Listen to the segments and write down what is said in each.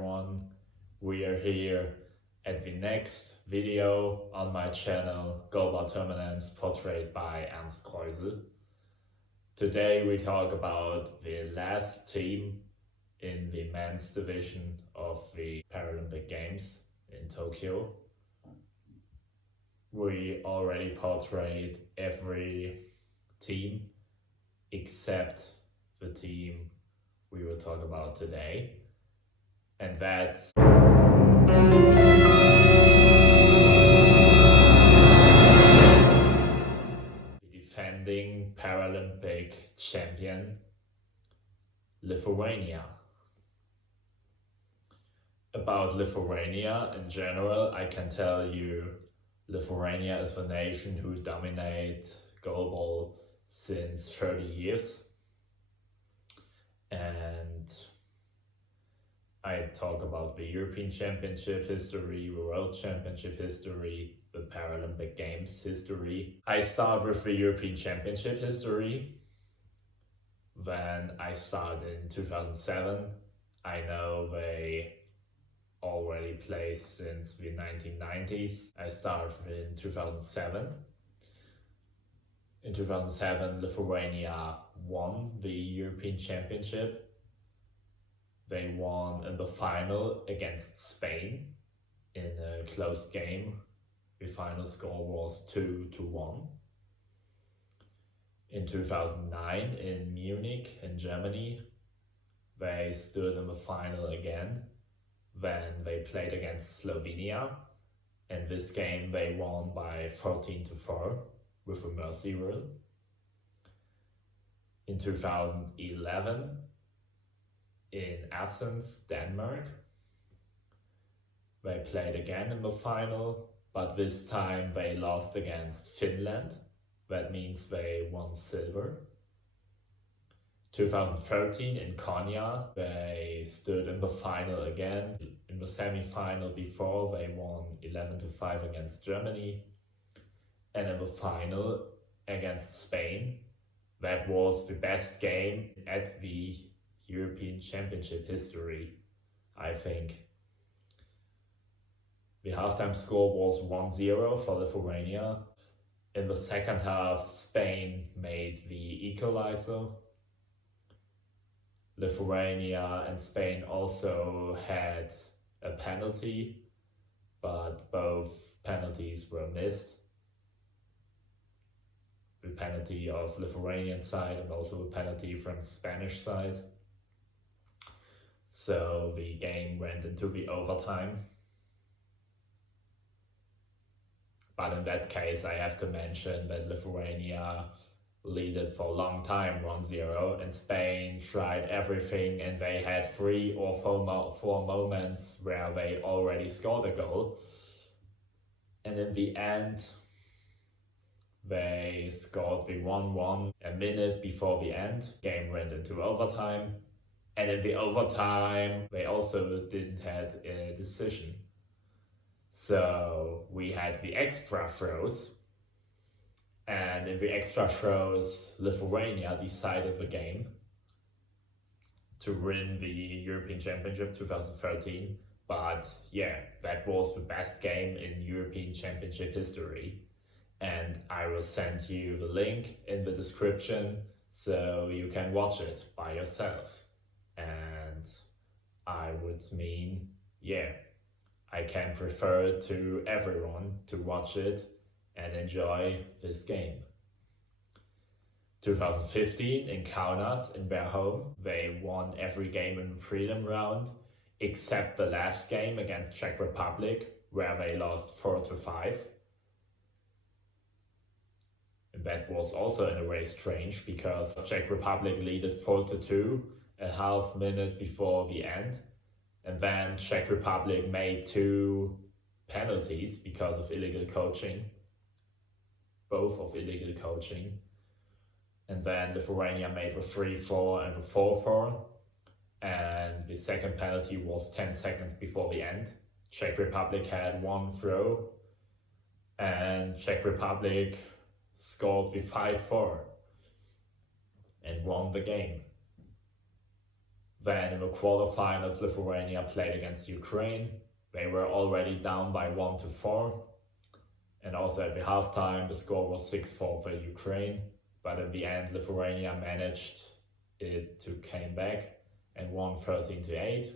everyone. We are here at the next video on my channel, Goalball Tournaments portrayed by Ernst Kreusel. Today we talk about the last team in the men's division of the Paralympic Games in Tokyo. We already portrayed every team except the team we will talk about today, and that's the defending Paralympic champion, Lithuania. About Lithuania in general, I can tell you Lithuania is the nation who dominates goalball since 30 years. And I talk about the European Championship history, the World Championship history, the Paralympic Games history. I start with the European Championship history. When I started in 2007, I know they already play since the 1990s. I started in 2007. In 2007, Lithuania won the European Championship. They won in the final against Spain in a close game. The final score was 2-1. In 2009, in Munich, in Germany, they stood in the final again. Then they played against Slovenia. In this game, they won by 14-4 with a mercy rule. In 2011, in Athens, Denmark, they played again in the final, but this time they lost against Finland. That means they won silver. 2013 in Konya, they stood in the final again. In the semi-final before, they won 11-5 against Germany. And in the final against Spain, that was the best game at the European Championship history, I think. The halftime score was 1-0 for Lithuania. In the second half, Spain made the equalizer. Lithuania and Spain also had a penalty, but both penalties were missed. The penalty of Lithuanian side and also the penalty from Spanish side. So the game went into the overtime. But in that case, I have to mention that Lithuania led for a long time 1-0, and Spain tried everything, and they had 3 or 4 moments where they already scored a goal. And in the end, they scored the 1-1 a minute before the end. Game went into overtime. And in the overtime, they also didn't have a decision. So we had the extra throws. And in the extra throws, Lithuania decided the game to win the European Championship 2013. But yeah, that was the best game in European Championship history. And I will send you the link in the description so you can watch it by yourself. And I would mean, yeah, I can prefer to everyone to watch it and enjoy this game. 2015 in Kaunas, in their home, they won every game in the prelim round except the last game against Czech Republic, where they lost 4-5. That was also in a way strange because Czech Republic led 4-2 a half minute before the end, and then Czech Republic made 2 penalties because of illegal coaching, both of illegal coaching, and then Lithuania made the 3-4 and the 4-4, and the second penalty was 10 seconds before the end. Czech Republic had 1 throw, and Czech Republic scored the 5-4 and won the game. Then in the quarterfinals, Lithuania played against Ukraine. They were already down by 1-4. And also at the halftime, the score was 6-4 for Ukraine. But in the end, Lithuania managed it to came back and won 13-8.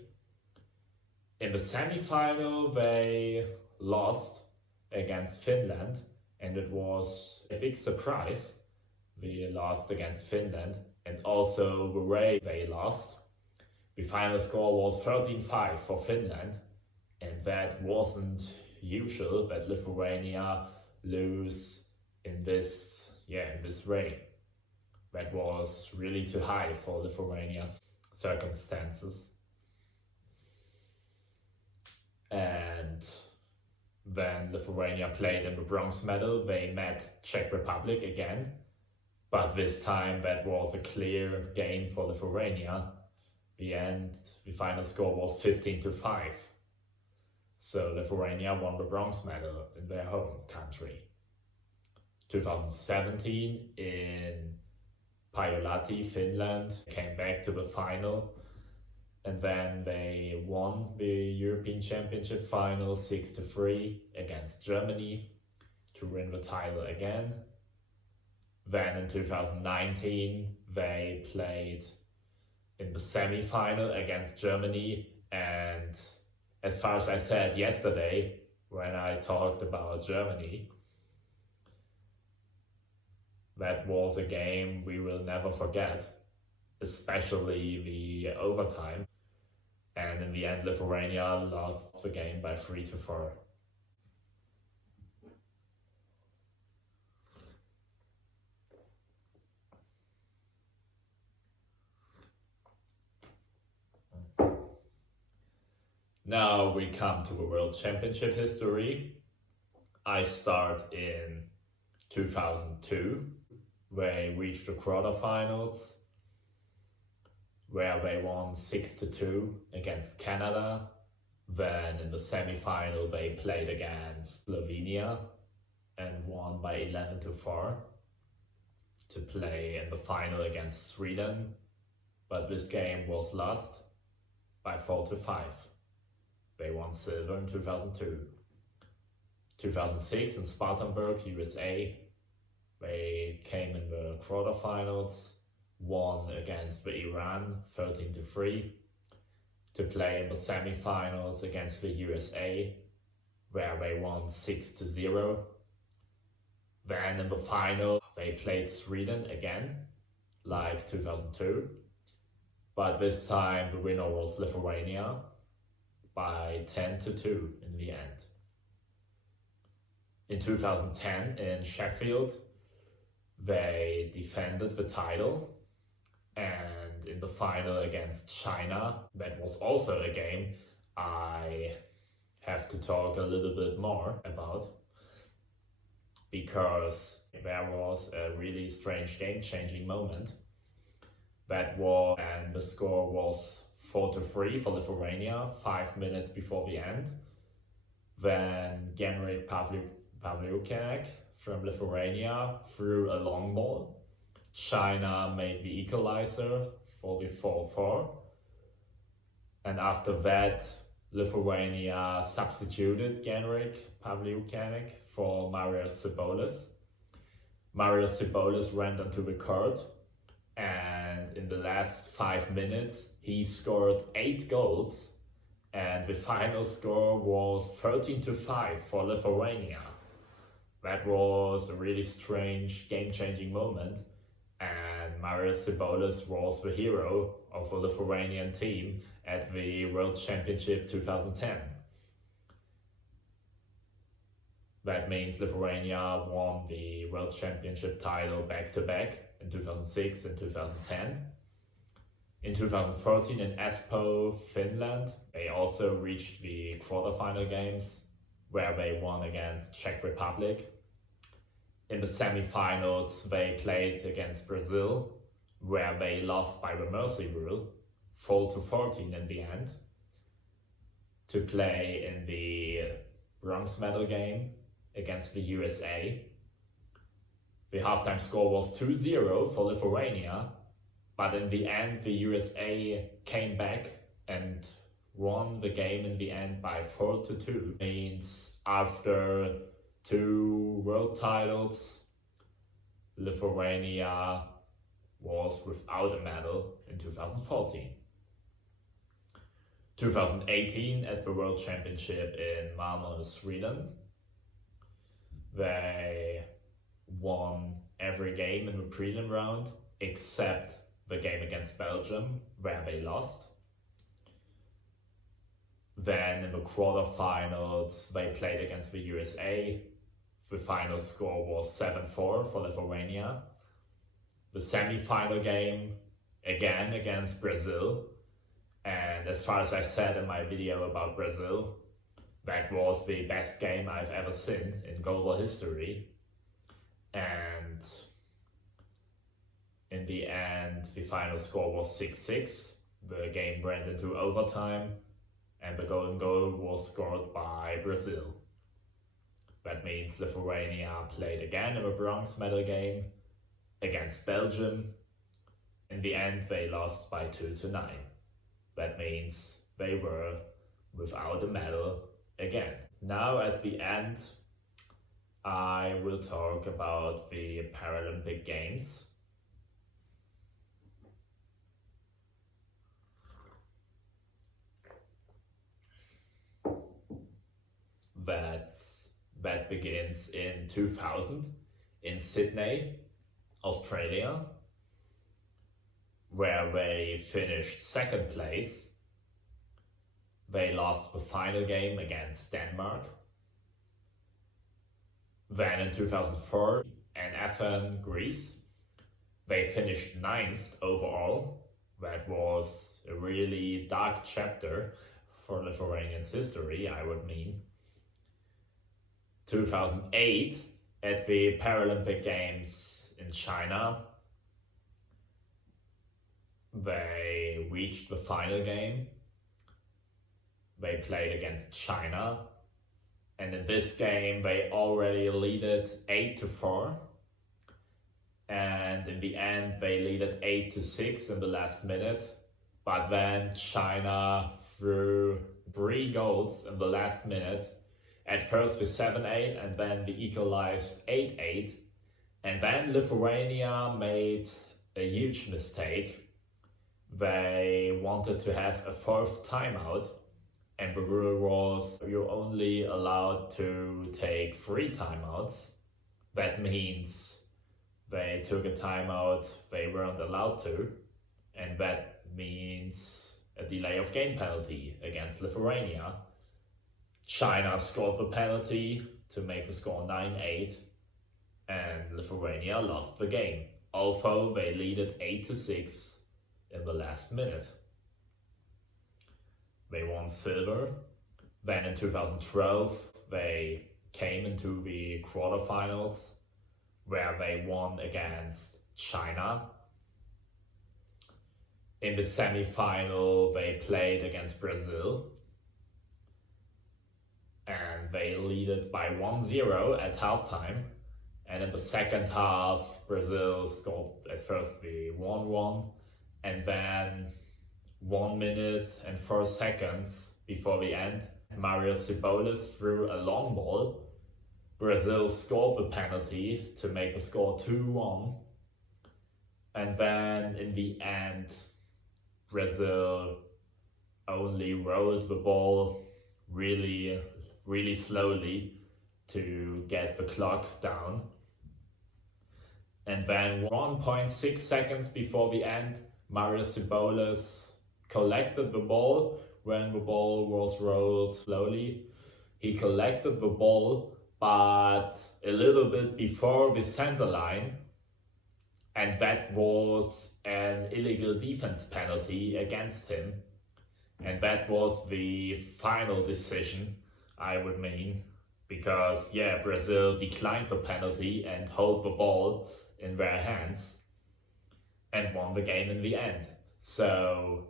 In the semi-final, they lost against Finland, and it was a big surprise. They lost against Finland, and also the way they lost. The final score was 13-5 for Finland, and that wasn't usual that Lithuania lose in this way. That was really too high for Lithuania's circumstances. And then Lithuania played in the bronze medal. They met Czech Republic again, but this time that was a clear game for Lithuania. The final score was 15-5. So Lithuania won the bronze medal in their home country. 2017 in Paralympic, Finland came back to the final, and then they won the European Championship final 6-3 against Germany to win the title again. Then in 2019 they played in the semi-final against Germany, and as far as I said yesterday when I talked about Germany, that was a game we will never forget, especially the overtime. And in the end, Lithuania lost the game by 3-4. Now we come to the World Championship history. I start in 2002, where they reached the quarterfinals, where they won 6-2 against Canada. Then in the semi-final they played against Lithuania and won by 11-4 to play in the final against Sweden, but this game was lost by 4-5. They won silver in 2002. 2006 in Spartanburg, USA, they came in the quarterfinals, won against the Iran 13-3 to play in the semi-finals against the USA, where they won 6-0. Then in the final they played Sweden again, like 2002, but this time the winner was Lithuania by 10-2 in the end. In 2010 in Sheffield, they defended the title, and in the final against China, that was also a game I have to talk a little bit more about, because there was a really strange game-changing moment. That was, and the score was 4-3 for Lithuania, 5 minutes before the end. Then Genrik Pavliukianec from Lithuania threw a long ball. China made the equalizer for the 4-4. And after that, Lithuania substituted Genrik Pavliukianec for Marius Cibolis. Marius Cibolis went onto the court, and in the last 5 minutes he scored 8 goals, and the final score was 13-5 for Lithuania. That was a really strange game-changing moment, and Marius Cibolis was the hero of the Lithuanian team at the World Championship 2010. That means Lithuania won the World Championship title back-to-back in 2006 and 2010. In 2014 in Espoo, Finland, they also reached the quarterfinal games, where they won against Czech Republic. In the semi-finals they played against Brazil, where they lost by the mercy rule, 4-14 in the end, to play in the bronze medal game against the USA. The halftime score was 2-0 for Lithuania, But in the end, the USA came back and won the game in the end by 4-2. Means after 2 world titles, Lithuania was without a medal in 2014. 2018 at the World Championship in Malmö, Sweden, they won every game in the prelim round except the game against Belgium, where they lost. Then in the quarterfinals, they played against the USA. The final score was 7-4 for Lithuania. The semi-final game, again against Brazil. And as far as I said in my video about Brazil, that was the best game I've ever seen in goalball history. And in the end, the final score was 6-6. The game went into overtime, and the golden goal was scored by Brazil. That means Lithuania played again in a bronze medal game against Belgium. In the end, they lost by 2-9. That means they were without a medal again. Now at the end, I will talk about the Paralympic Games. That begins in 2000 in Sydney, Australia, where they finished second place. They lost the final game against Denmark. Then in 2004 in Athens, Greece, they finished 9th overall. That was a really dark chapter for Lithuanians' history, I would mean. 2008 at the Paralympic Games in China, they reached the final game. They played against China, and in this game they already leaded 8-4, and in the end they leaded 8-6 in the last minute. But then China threw 3 goals in the last minute. At first with 7-8, and then they equalized 8-8. And then Lithuania made a huge mistake. They wanted to have a 4th timeout, and the rule was you're only allowed to take 3 timeouts. That means they took a timeout they weren't allowed to, and that means a delay of game penalty against Lithuania. China scored the penalty to make the score 9-8, and Lithuania lost the game, although they leaded 8-6 in the last minute. They won silver. Then in 2012 they came into the quarterfinals, where they won against China. In the semi-final they played against Brazil, and they leaded by 1-0 at halftime. And in the second half, Brazil scored at first the 1-1, and then 1 minute and 4 seconds before the end, Mario Cebolis threw a long ball. Brazil scored the penalty to make the score 2-1, and then in the end, Brazil only rolled the ball really slowly to get the clock down. And then 1.6 seconds before the end, Mario Cebolis collected the ball when the ball was rolled slowly. He collected the ball, but a little bit before the center line, and that was an illegal defense penalty against him. And that was the final decision, I would mean, because Brazil declined the penalty and held the ball in their hands and won the game in the end. So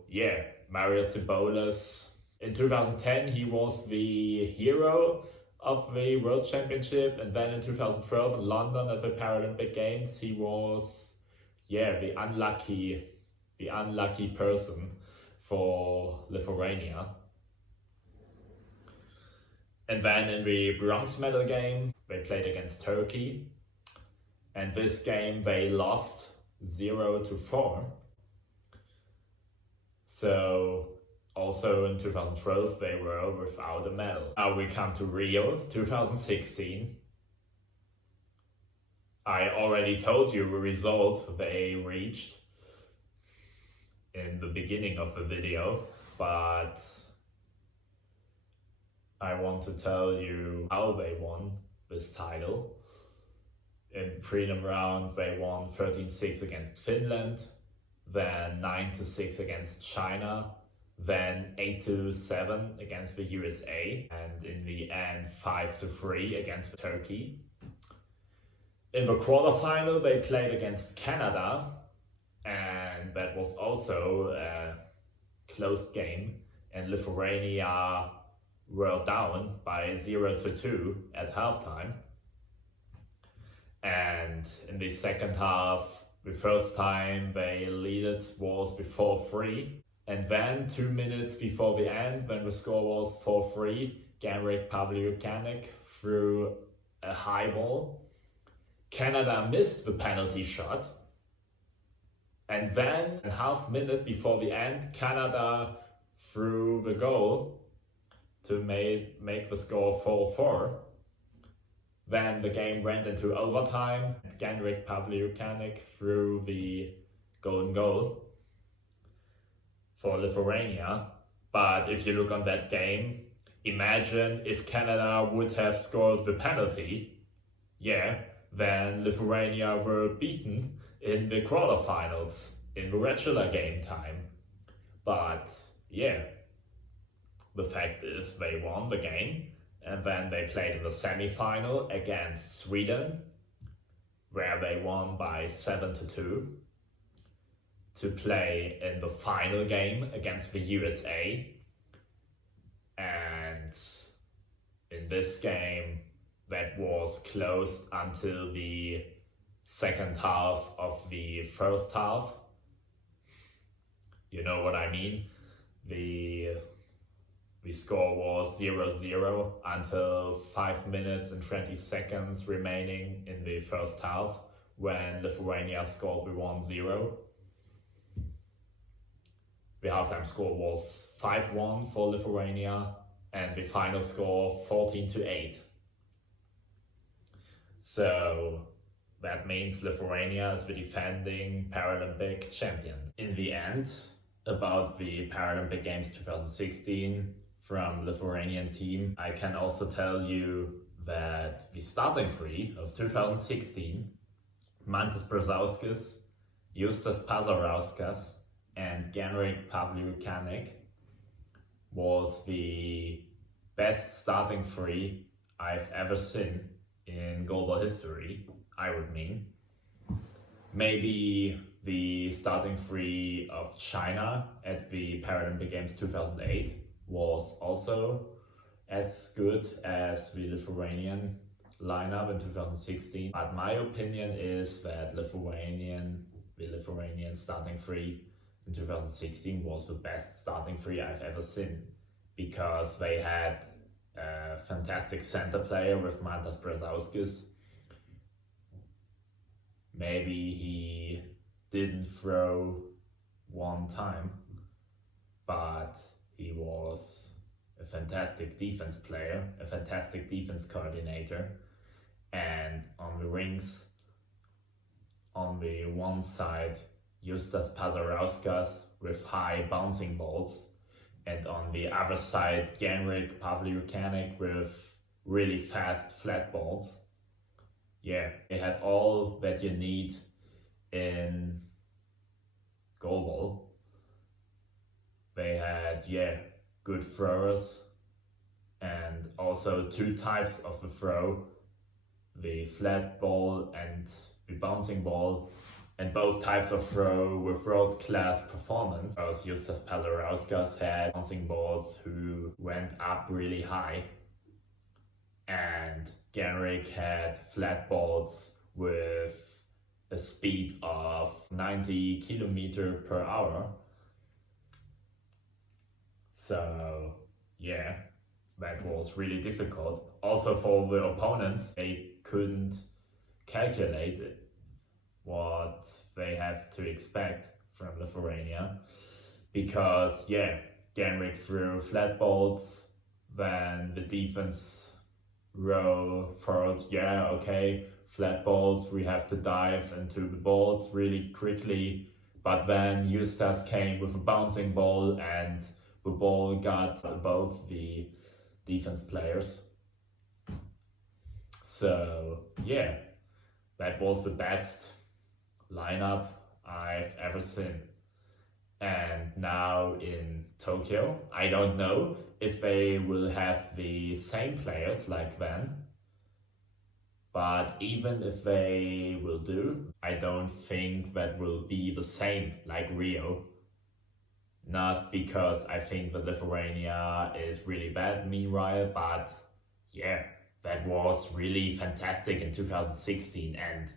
Mario Cebolis, in 2010 he was the hero of the World Championship, and then in 2012 in London at the Paralympic Games he was the unlucky the unlucky person for Lithuania. And then in the bronze medal game, they played against Turkey. And this game they lost 0-4. So also in 2012 they were without a medal. Now we come to Rio 2016. I already told you the result they reached in the beginning of the video, but I want to tell you how they won this title. In prelim round they won 13-6 against Finland, then 9-6 against China, then 8-7 against the USA, and in the end 5-3 against Turkey. In the quarterfinal they played against Canada, and that was also a close game, and Lithuania were down by 0-2 at halftime. And in the second half, the first time they led was before 4-3. And then 2 minutes before the end, when the score was 4-3, Genrik Pavliukianec threw a high ball. Canada missed the penalty shot. And then a half minute before the end, Canada threw the goal to make the score 4-4. Then the game went into overtime. Genrik Pavliukianec threw the golden goal for Lithuania. But if you look on that game, imagine if Canada would have scored the penalty, then Lithuania were beaten in the quarterfinals in the regular game time. But the fact is they won the game, and then they played in the semi-final against Sweden, where they won by 7-2, to play in the final game against the USA. And in this game, that was closed until the second half of the first half. You know what I mean? The score was 0-0 until 5 minutes and 20 seconds remaining in the first half, when Lithuania scored the 1-0. The halftime score was 5-1 for Lithuania, and the final score 14-8. So that means Lithuania is the defending Paralympic champion. In the end, about the Paralympic Games 2016 from Lithuanian team, I can also tell you that the starting three of 2016, Mantas Brazauskas, Justas Pazarauskas, and Genrik Pavliukianec, was the best starting three I've ever seen in goalball history, I would mean. Maybe the starting three of China at the Paralympic Games 2008 was also as good as the Lithuanian lineup in 2016. But my opinion is that the Lithuanian starting three in 2016 was the best starting three I've ever seen, because they had a fantastic center player with Mantas Brazauskas. Maybe he didn't throw one time, but he was a fantastic defense player, a fantastic defense coordinator. And on the rings, on the one side, Justas Pazarauskas with high bouncing balls, and on the other side, Genrik Pavliukianec with really fast flat balls. They had all that you need in goalball. They had, good throwers, and also two types of the throw, the flat ball and the bouncing ball, and both types of throw with world-class performance. Because Justas Pazarauskas had bouncing balls who went up really high, and Genrik had flat balls with a speed of 90 kilometers per hour. So yeah, that was really difficult. Also for the opponents, they couldn't calculate it, what they have to expect from Lithuania, because yeah, Genrik threw flat balls, then the defense row thought, yeah, okay, flat balls, we have to dive into the balls really quickly, but then Eustace came with a bouncing ball and the ball got above the defense players. So yeah, that was the best lineup I've ever seen. And now in Tokyo, I don't know if they will have the same players like then, but even if they will do, I don't think that will be the same like Rio. Not because I think that Lithuania is really bad meanwhile, but yeah, that was really fantastic in 2016 and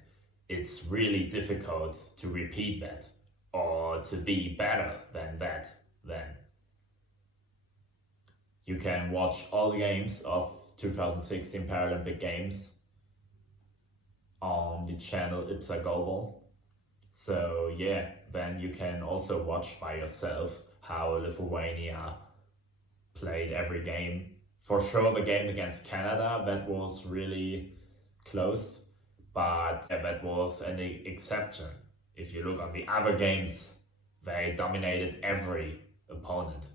it's really difficult to repeat that or to be better than that then. You can watch all games of 2016 Paralympic Games on the channel Ipsa Goalball. So yeah, then you can also watch by yourself how Lithuania played every game. For sure the game against Canada, that was really close, but that was an exception. If you look on the other games, they dominated every opponent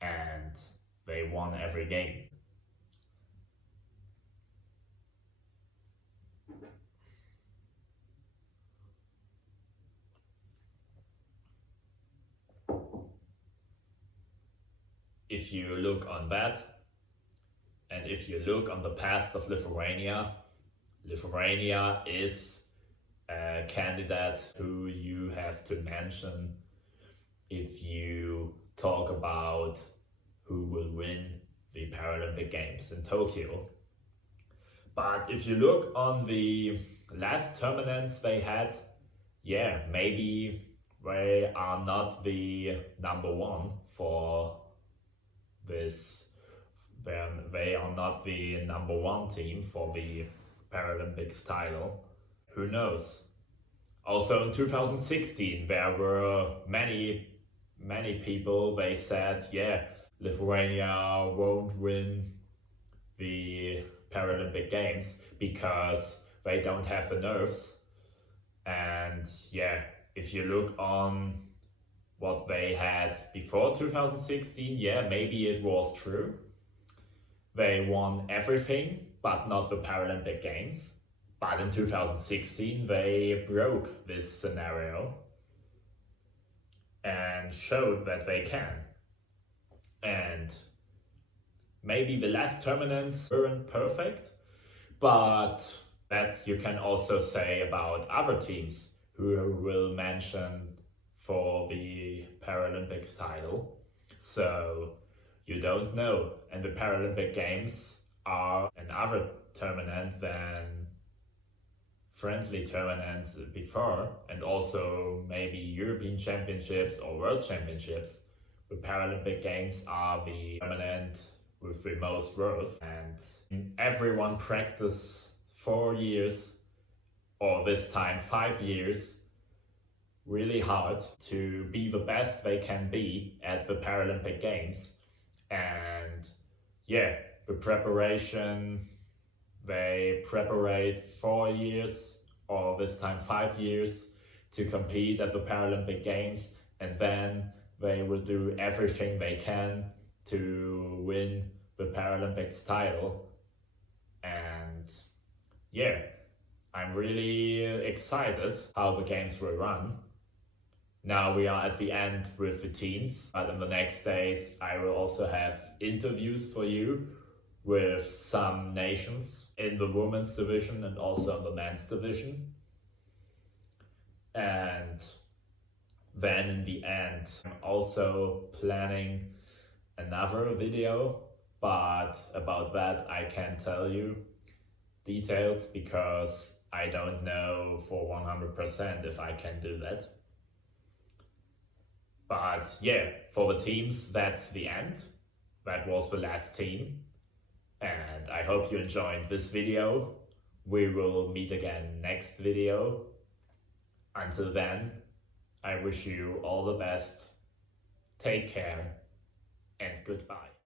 and they won every game. If you look on that, and if you look on the past of Lithuania, Lithuania is a candidate who you have to mention if you talk about who will win the Paralympic Games in Tokyo. But if you look on the last tournaments they had, yeah, maybe they are not the number one for this. They are not the number one team for the Paralympics title. Who knows? Also in 2016 there were many people, they said, yeah, Lithuania won't win the Paralympic Games because they don't have the nerves. And yeah, if you look on what they had before 2016, yeah, maybe it was true. They won everything, but not the Paralympic Games. But in 2016, they broke this scenario and showed that they can. And maybe the last tournaments weren't perfect, but that you can also say about other teams who will mention for the Paralympics title. So you don't know. And the Paralympic Games are another tournament than friendly tournaments before, and also maybe European Championships or World Championships. The Paralympic Games are the tournament with the most growth, and everyone practice 4 years, or this time 5 years, really hard to be the best they can be at the Paralympic Games. And yeah, the preparation, they preparate 4 years, or this time 5 years, to compete at the Paralympic Games, and then they will do everything they can to win the Paralympics title. And yeah, I'm really excited how the games will run. Now we are at the end with the teams, but in the next days I will also have interviews for you with some nations in the women's division and also in the men's division. And then in the end, I'm also planning another video, but about that I can't tell you details because I don't know for 100% if I can do that. But yeah, for the teams, that's the end. That was the last team. And I hope you enjoyed this video. We will meet again next video. Until then, I wish you all the best. Take care and goodbye.